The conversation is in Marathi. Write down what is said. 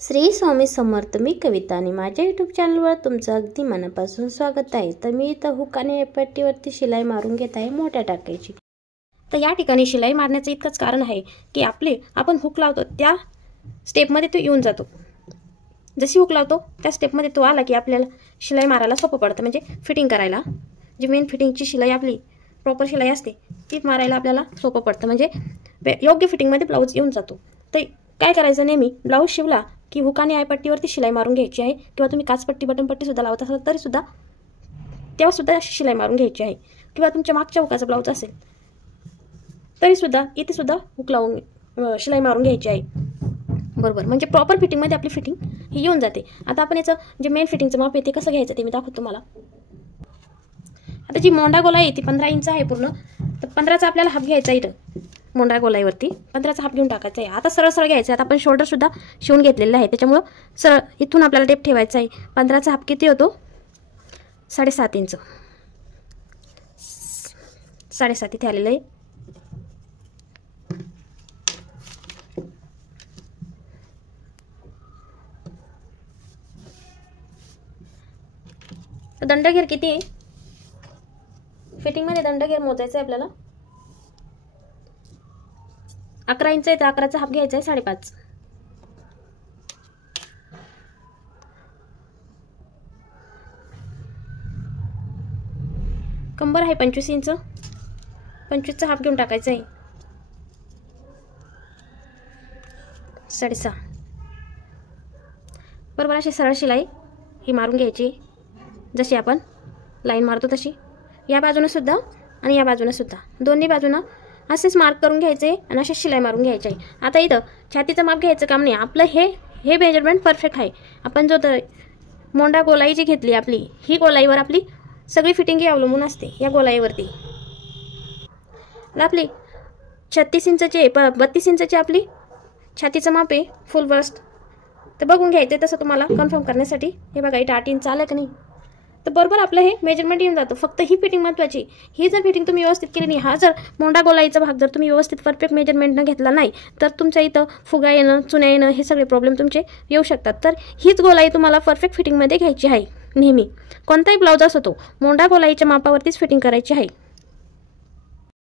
श्री स्वामी समर्थ. मी कविता आणि माझ्या यूट्यूब चॅनलवर तुमचं अगदी मनापासून स्वागत आहे. तर मी इथं हुक आणि पट्टीवरती शिलाई मारून घेत आहे मोठ्या टाकायची. तर या ठिकाणी शिलाई मारण्याचं इतकंच कारण आहे की आपण हुक लावतो त्या स्टेपमध्ये तो येऊन जातो. जशी हुक लावतो त्या स्टेपमध्ये तो आला की आपल्याला शिलाई मारायला सोपं पडतं. म्हणजे फिटिंग करायला जी मेन फिटिंगची शिलाई आपली प्रॉपर शिलाई असते ती मारायला आपल्याला सोपं पडतं. म्हणजे योग्य फिटिंगमध्ये ब्लाऊज येऊन जातो. तर काय करायचं, नेहमी ब्लाऊज शिवला की हुक आणि आयपट्टीवरती शिलाई मारून घ्यायची आहे. किंवा तुम्ही काचपट्टी बटनपट्टी सुद्धा लावत असाल तरी सुद्धा तेव्हा सुद्धा अशी शिलाई मारून घ्यायची आहे. किंवा तुमच्या मागच्या हुकाचा ब्लाऊज असेल तरी सुद्धा इथे सुद्धा हुक लावून शिलाई मारून घ्यायची आहे. बरोबर, म्हणजे प्रॉपर फिटिंगमध्ये आपली फिटिंग ही येऊन जाते. आता आपण याचं जे मेन फिटिंगचं माप आहे ते कसं घ्यायचं ते मी दाखवतो तुम्हाला. आता जी मोंडा गोलाई आहे ती 15 इंच आहे पूर्ण. तर 15चा आपल्याला हाफ घ्यायचा इथं मोंडा गोलाईवरती 15चा हाफ घेऊन टाकायचा आहे. आता सरळ घ्यायचं आहे. आता आपण शोल्डर सुद्धा शिवून घेतलेलं आहे त्याच्यामुळं सरळ इथून आपल्याला टेप ठेवायचा आहे. 15चा हाफ किती होतो? 7.5 इंच. 7.5 इथे आलेलं आहे. दंडघेर किती आहे? फिटिंगमध्ये दंडघेर मोजायचं आहे आपल्याला. 11 इंच आहे तर 11चा हाफ घ्यायचा आहे 5.5. कंबर आहे 25 इंच. 25चा हाफ घेऊन टाकायचा आहे 6.5. बरोबर अशी सरळ शिलाई ही मारून घ्यायची. जशी आपण लाईन मारतो तशी या बाजूने सुद्धा आणि या बाजूने सुद्धा दोन्ही बाजूनं असेच मार्क करून घ्यायचे आणि अशी शिलाई मारून घ्यायची आहे. आता इथं छातीचं माप घ्यायचं काम नाही. आपलं हे मेजरमेंट परफेक्ट आहे. आपण जो मोंडा गोलाई जी घेतली आपली ही गोलाईवर आपली सगळी फिटिंग ही अवलंबून असते. या गोलाईवरती आपली 36 इंचची 32 इंचची आपली छातीचं माप आहे फुल बस्ट. तर बघून घ्यायचं तसं तुम्हाला कन्फर्म करण्यासाठी. हे बघा इथं 8 इंच आलं का नाही, तर बरोबर आपलं हे मेजरमेंट येऊन जातं. फक्त ही फिटिंग महत्त्वाची. ही जर फिटिंग तुम्ही व्यवस्थित केली नाही, हा जर मोंडा गोलाईचा भाग जर तुम्ही व्यवस्थित परफेक्ट मेजरमेंटनं घेतला नाही तर तुमच्या इथं फुगा येणं चुन्या येणं हे सगळे प्रॉब्लेम तुमचे येऊ शकतात. तर हीच गोलाई तुम्हाला परफेक्ट फिटिंगमध्ये घ्यायची आहे. नेहमी कोणताही ब्लाऊज असतो मोंडा गोलाईच्या मापावरतीच फिटिंग करायची आहे.